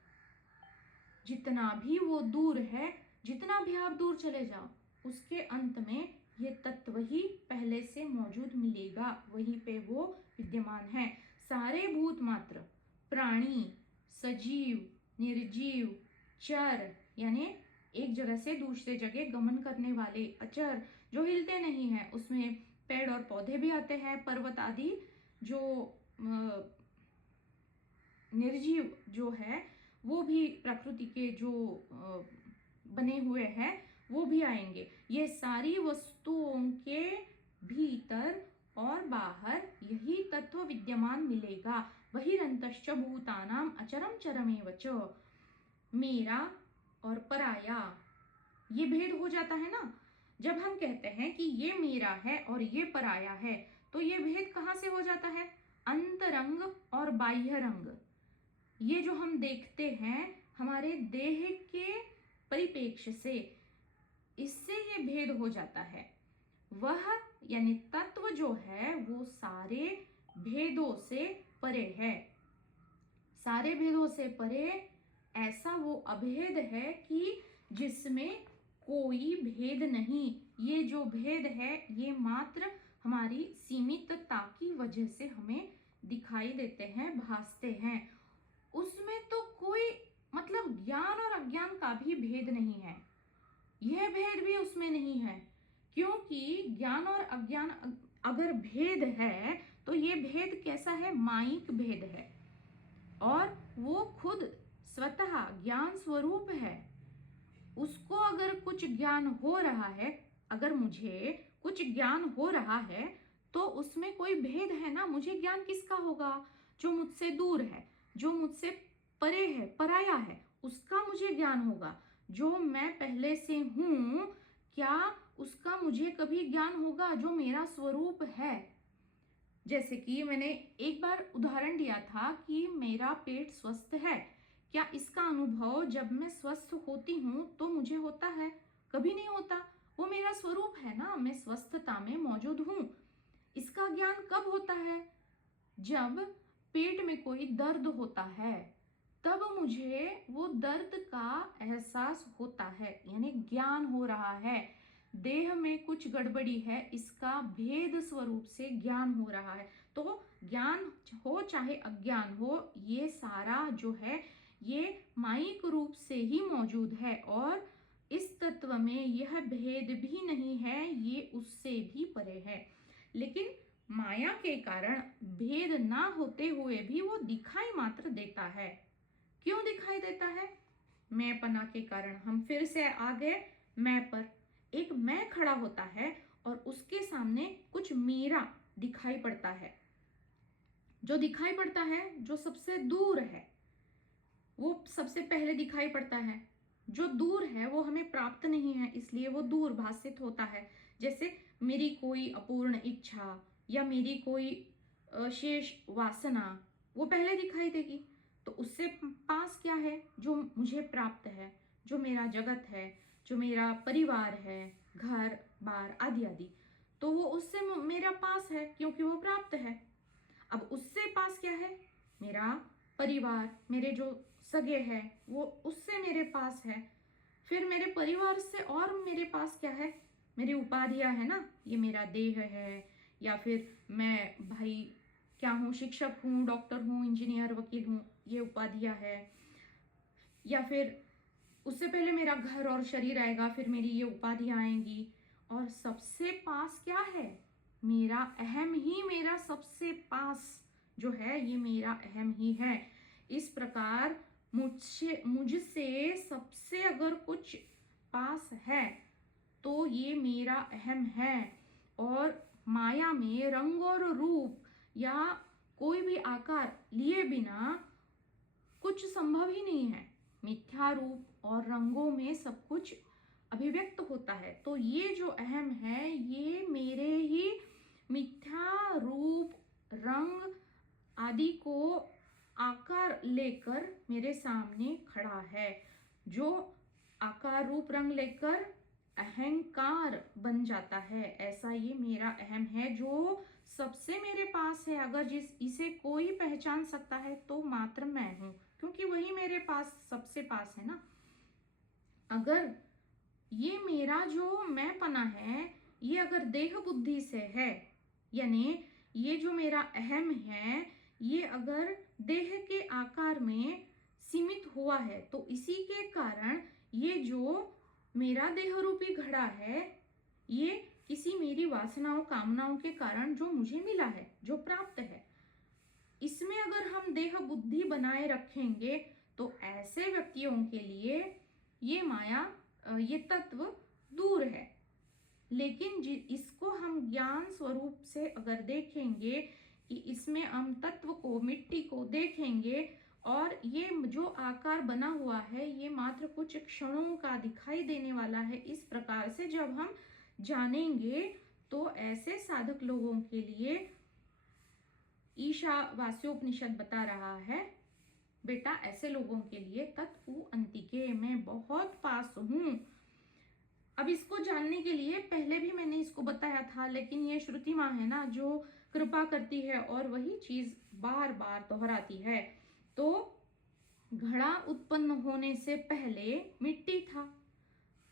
जितना भी वो दूर है, जितना भी आप दूर चले जाओ, उसके अंत में ये तत्व ही पहले से मौजूद मिलेगा, वहीं पे वो विद्यमान है। सारे भूत मात्र, प्राणी, सजीव, निर्जीव, चर यानी एक जगह से दूसरे जगह गमन करने वाले, अचर जो हिलते नहीं हैं, उसमें पेड़ और पौधे भी आते हैं, पर्वत आदि जो निर्जीव जो है वो भी प्रकृति के जो बने हुए हैं वो भी आएंगे। ये सारी वस्तुओं के भीतर और बाहर यही तत्व विद्यमान मिलेगा। बहिरंतश्च भूतानाम अचरम चरमेव च। मेरा और पराया, ये भेद हो जाता है ना। जब हम कहते हैं कि ये मेरा है और ये पराया है, तो ये भेद कहाँ से हो जाता है? अंतरंग और बाह्य रंग, ये जो हम देखते हैं हमारे देह के परिप्रेक्ष्य से, इससे ये भेद हो जाता है। वह यानी तत्व जो है वो सारे भेदों से परे है। सारे भेदों से परे ऐसा वो अभेद है कि जिसमें कोई भेद नहीं। ये जो भेद है ये मात्र हमारी सीमितता की वजह से हमें दिखाई देते हैं, भासते हैं। उसमें तो कोई मतलब ज्ञान और अज्ञान का भी भेद नहीं है, यह भेद भी उसमें नहीं है। क्योंकि ज्ञान और अज्ञान अगर भेद है तो ये भेद कैसा है? मायिक भेद है, और वो खुद स्वतः ज्ञान स्वरूप है। उसको अगर कुछ ज्ञान हो रहा है, अगर मुझे कुछ ज्ञान हो रहा है, तो उसमें कोई भेद है ना। मुझे ज्ञान किसका होगा? जो मुझसे दूर है, जो मुझसे परे है, पराया है, उसका मुझे ज्ञान होगा। जो मैं पहले से हूं, क्या उसका मुझे कभी ज्ञान होगा? जो मेरा स्वरूप है। जैसे कि मैंने एक बार उदाहरण दिया था कि मेरा पेट स्वस्थ है, क्या इसका अनुभव जब मैं स्वस्थ होती हूँ तो मुझे होता है? कभी नहीं होता। वो मेरा स्वरूप है ना, मैं स्वस्थता में मौजूद हूँ। इसका ज्ञान कब होता है? जब पेट में कोई दर्द होता है, तब मुझे वो दर्द का एहसास होता है, यानी ज्ञान हो रहा है। देह में कुछ गड़बड़ी है, इसका भेद स्वरूप से ज्ञान हो रहा है। तो ज्ञान हो चाहे अज्ञान हो, ये सारा जो है ये मायिक रूप से ही मौजूद है, और इस तत्व में यह भेद भी नहीं है, ये उससे भी परे है। लेकिन माया के कारण भेद ना होते हुए भी वो दिखाई मात्र देता है। क्यों दिखाई देता है? मैंपना के कारण। हम फिर से आ गए मैं पर। एक मैं खड़ा होता है और उसके सामने कुछ मेरा दिखाई पड़ता है। जो दिखाई पड़ता है, जो सबसे दूर है, वो सबसे पहले दिखाई पड़ता है। जो दूर है वो हमें प्राप्त नहीं है, इसलिए वो दूर भासित होता है। जैसे मेरी कोई अपूर्ण इच्छा या मेरी कोई शेष वासना, वो पहले दिखाई देगी। तो उससे पास क्या है? जो मुझे प्राप्त है, जो मेरा जगत है, जो मेरा परिवार है, घर बार आदि आदि, तो वो उससे मेरा पास है क्योंकि वो प्राप्त है। अब उससे पास क्या है? मेरा परिवार, मेरे जो सगे हैं वो उससे मेरे पास है। फिर मेरे परिवार से और मेरे पास क्या है? मेरी उपाधियां है ना, ये मेरा देह है, या फिर मैं भाई क्या हूँ, शिक्षक हूँ, डॉक्टर हूँ, इंजीनियर, वकील हूँ, ये उपाधियां है। या फिर उससे पहले मेरा घर और शरीर आएगा, फिर मेरी ये उपाधियां आएंगी। और सबसे पास क्या है? मेरा अहम ही मेरा सबसे पास जो है, ये मेरा अहम ही है। इस प्रकार मुझसे सबसे अगर कुछ पास है तो ये मेरा अहम है। और माया में रंग और रूप या कोई भी आकार लिए बिना कुछ संभव ही नहीं है। मिथ्या रूप और रंगों में सब कुछ अभिव्यक्त होता है। तो ये जो अहम है, ये मेरे ही मिथ्या रूप, रंग आदि को आकार लेकर मेरे सामने खड़ा है। जो आकार रूप रंग लेकर अहंकार बन जाता है, ऐसा ये मेरा अहम है जो सबसे मेरे पास है। अगर इसे कोई पहचान सकता है तो मात्र मैं हूं, क्योंकि वही मेरे पास सबसे पास है ना। अगर ये मेरा जो मैंपना है, ये अगर देह बुद्धि से है, यानी ये जो मेरा अहम है, ये अगर देह के आकार में सीमित हुआ है, तो इसी के कारण ये जो मेरा देह रूपी घड़ा है, ये किसी मेरी वासनाओं कामनाओं के कारण जो मुझे मिला है, जो प्राप्त है, इसमें अगर हम देह बुद्धि बनाए रखेंगे तो ऐसे व्यक्तियों के लिए ये माया, ये तत्व दूर है। लेकिन इसको हम ज्ञान स्वरूप से अगर देखेंगे इसमें हम तत्व को, मिट्टी को देखेंगे और ये जो आकार बना हुआ है ये मात्र कुछ क्षणों का दिखाई देने वाला है। इस प्रकार से जब हम जानेंगे तो ऐसे साधक लोगों के लिए ईशावास्योपनिषद बता रहा है, बेटा ऐसे लोगों के लिए तत्व अंतिके, मैं बहुत पास हूं। अब इसको जानने के लिए पहले भी मैंने इसको बताया था, लेकिन ये श्रुति माँ है ना जो कृपा करती है और वही चीज बार बार दोहराती है। तो घड़ा उत्पन्न होने से पहले मिट्टी था,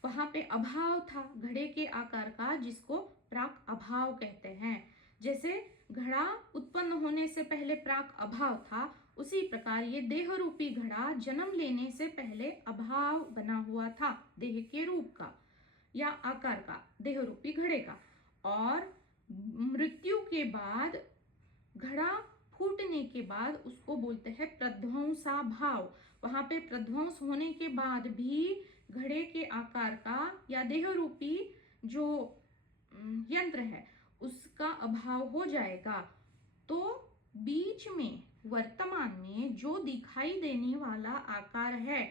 वहां पे अभाव था घड़े के आकार का, जिसको प्राक अभाव कहते हैं। जैसे घड़ा उत्पन्न होने से पहले प्राक अभाव था, उसी प्रकार ये देह रूपी घड़ा जन्म लेने से पहले अभाव बना हुआ था, देह के रूप का या आकार का, देह रूपी घड़े का। और मृत्यु के बाद घड़ा फूटने के बाद उसको बोलते हैं प्रध्वंसा भाव। वहां पे प्रध्वंस होने के बाद भी घड़े के आकार का या देह रूपी जो यंत्र है उसका अभाव हो जाएगा। तो बीच में वर्तमान में जो दिखाई देने वाला आकार है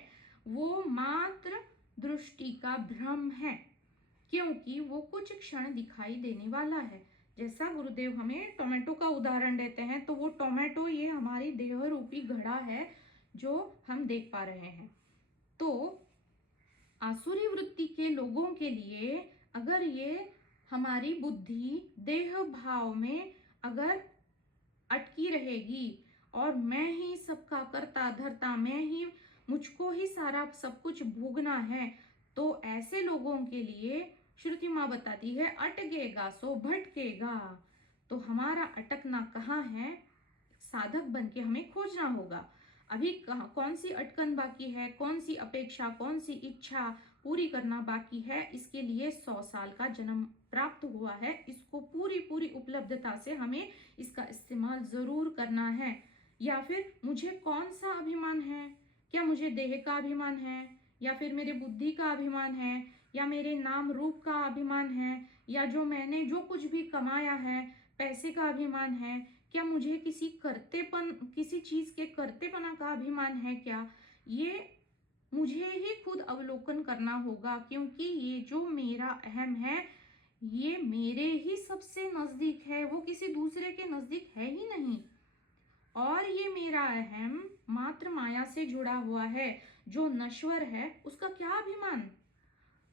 वो मात्र दृष्टि का भ्रम है, क्योंकि वो कुछ क्षण दिखाई देने वाला है। जैसा गुरुदेव हमें टोमेटो का उदाहरण देते हैं, तो वो टोमेटो ये हमारी देह रूपी घड़ा है जो हम देख पा रहे हैं। तो आसुरी वृत्ति के लोगों के लिए अगर ये हमारी बुद्धि देह भाव में अगर अटकी रहेगी और मैं ही सबका करता धरता, मैं ही, मुझको ही सारा सब कुछ भोगना है, तो ऐसे लोगों के लिए श्रुति माँ बताती है अटकेगा सो भटकेगा। तो हमारा अटकना कहाँ है, साधक बन के हमें खोजना होगा। अभी कौन सी अटकन बाकी है, कौन सी अपेक्षा, कौन सी इच्छा पूरी करना बाकी है, इसके लिए 100 साल का जन्म प्राप्त हुआ है। इसको पूरी पूरी उपलब्धता से हमें इसका इस्तेमाल जरूर करना है। या फिर मुझे कौन सा अभिमान है, क्या मुझे देह का अभिमान है, या फिर मेरे बुद्धि का अभिमान है, या मेरे नाम रूप का अभिमान है, या जो मैंने जो कुछ भी कमाया है पैसे का अभिमान है, क्या मुझे किसी चीज के कर्तेपना का अभिमान है क्या? ये मुझे ही खुद अवलोकन करना होगा, क्योंकि ये जो मेरा अहम है ये मेरे ही सबसे नजदीक है, वो किसी दूसरे के नजदीक है ही नहीं। और ये मेरा अहम मात्र माया से जुड़ा हुआ है, जो नश्वर है उसका क्या अभिमान,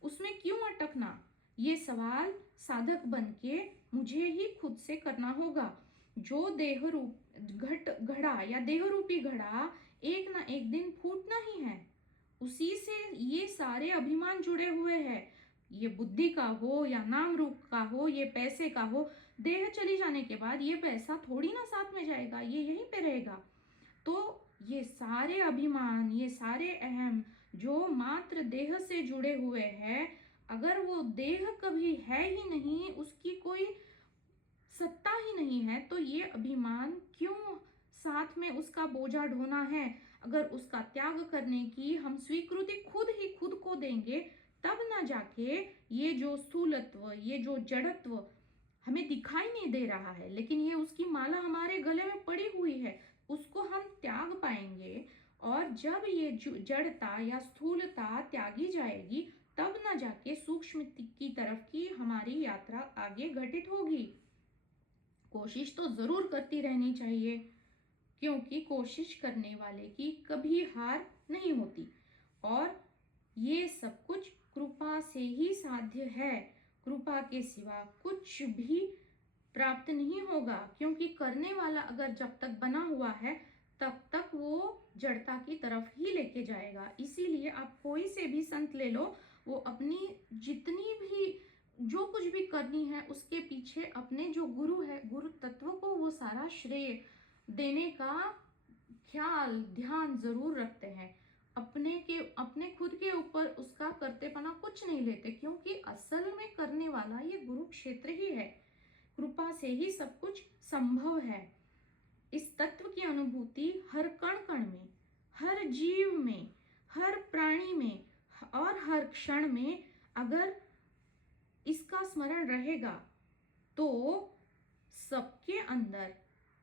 उसमें क्यों अटकना? ये सवाल साधक बन के मुझे ही खुद से करना होगा। जो देह रूप घड़ा या देह रूपी घड़ा एक ना एक दिन फूटना ही है, उसी से ये सारे अभिमान जुड़े हुए हैं, ये बुद्धि का हो या नाम रूप का हो, ये पैसे का हो। देह चली जाने के बाद ये पैसा थोड़ी ना साथ में जाएगा, ये यहीं पे रहेगा। तो ये सारे अभिमान, ये सारे अहम जो मात्र देह से जुड़े हुए हैं, अगर वो देह कभी है ही नहीं, उसकी कोई सत्ता ही नहीं है, तो ये अभिमान क्यों साथ में उसका बोझा ढोना है? अगर उसका त्याग करने की हम स्वीकृति खुद ही खुद को देंगे, तब ना जाके ये जो स्थूलत्व, ये जो जड़त्व हमें दिखाई नहीं दे रहा है, लेकिन ये उसकी माला हमारे गले में पड़ी हुई है, उसको हम त्याग पाएंगे। और जब ये जड़ता या स्थूलता त्यागी जाएगी, तब ना जाके सूक्ष्म की तरफ की हमारी यात्रा आगे घटित होगी। कोशिश तो जरूर करती रहनी चाहिए, क्योंकि कोशिश करने वाले की कभी हार नहीं होती। और ये सब कुछ कृपा से ही साध्य है, कृपा के सिवा कुछ भी प्राप्त नहीं होगा, क्योंकि करने वाला अगर जब तक बना हुआ है तब तक वो जड़ता की तरफ ही लेके जाएगा। इसीलिए आप कोई से भी संत ले लो, वो अपनी जितनी भी जो कुछ भी करनी है उसके पीछे अपने जो गुरु है, गुरु तत्व को वो सारा श्रेय देने का ख्याल ध्यान जरूर रखते हैं। अपने खुद के ऊपर उसका कर्तेपना कुछ नहीं लेते, क्योंकि असल में करने वाला ये गुरु क्षेत्र ही है। कृपा से ही सब कुछ संभव है। इस तत्व की अनुभूति हर कण कण में, हर जीव में, हर प्राणी में और हर क्षण में अगर इसका स्मरण रहेगा तो सबके अंदर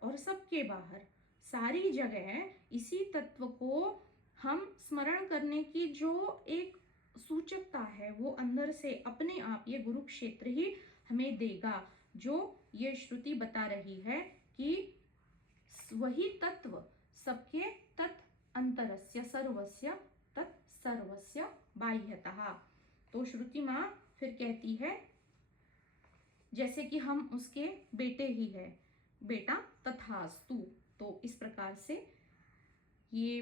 और सबके बाहर सारी जगह इसी तत्व को हम स्मरण करने की जो एक सूचकता है वो अंदर से अपने आप ये गुरु क्षेत्र ही हमें देगा, जो ये श्रुति बता रही है कि वही तत्व सबके तत् अंतरस्य सर्वस्य तत् सर्वस्य बाह्यतः। तो श्रुति माँ फिर कहती है जैसे कि हम उसके बेटे ही है, बेटा तथास्तु। तो इस प्रकार से ये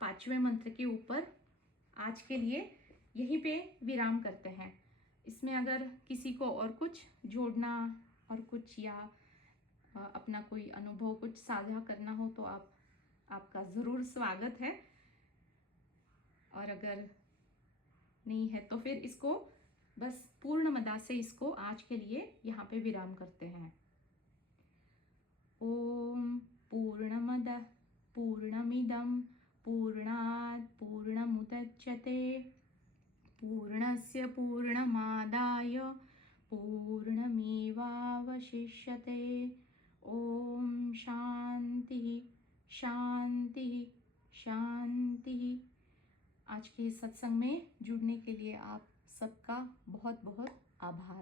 5वें मंत्र के ऊपर आज के लिए यहीं पे विराम करते हैं। इसमें अगर किसी को और कुछ जोड़ना और कुछ या अपना कोई अनुभव कुछ साझा करना हो तो आपका ज़रूर स्वागत है, और अगर नहीं है तो फिर इसको बस पूर्णमदा से इसको आज के लिए यहाँ पे विराम करते हैं। ओम पूर्णमदः पूर्णमिदं पूर्णात् पूर्णमुदच्यते पूर्णस्य पूर्णमादाय पूर्णमेवावशिष्यते। ओम शांति शांति शांति। आज के इस सत्संग में जुड़ने के लिए आप सबका बहुत बहुत आभार।